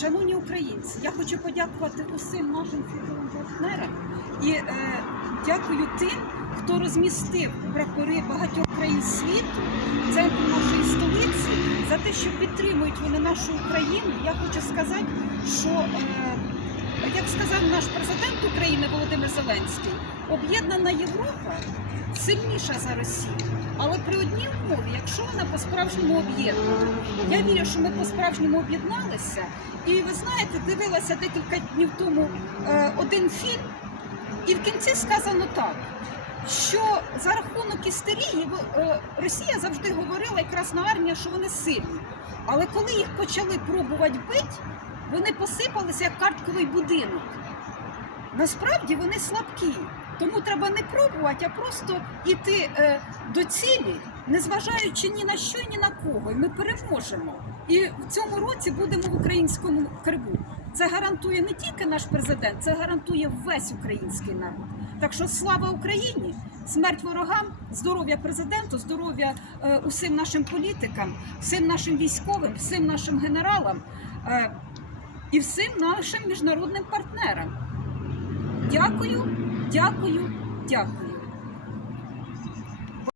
Шановні українці, я хочу подякувати усім нашим світовим партнерам і е, дякую тим, хто розмістив прапори багатьох країн світу в центрі нашої столиці за те, що підтримують вони нашу Україну. Я хочу сказати, що е, як сказав наш президент України Володимир Зеленський, об'єднана Європа сильніша за Росію. Але при одній умові, якщо вона по-справжньому об'єднана, я вірю, що ми по-справжньому об'єдналися. І ви знаєте, дивилася декілька днів тому е, один фільм, і в кінці сказано так, що за рахунок істерії е, Росія завжди говорила, і Красна армія, що вони сильні. Але коли їх почали пробувати бити, вони посипалися як картковий будинок. Насправді вони слабкі. Тому треба не пробувати, а просто йти е, до цілі, незважаючи ні на що ні на кого. І ми переможемо. І в цьому році будемо в українському Криму. Це гарантує не тільки наш президент, це гарантує весь український народ. Так що слава Україні! Смерть ворогам, здоров'я президенту, здоров'я е, усім нашим політикам, всім нашим військовим, всім нашим генералам е, і всім нашим міжнародним партнерам. Дякую, дякую, дякую.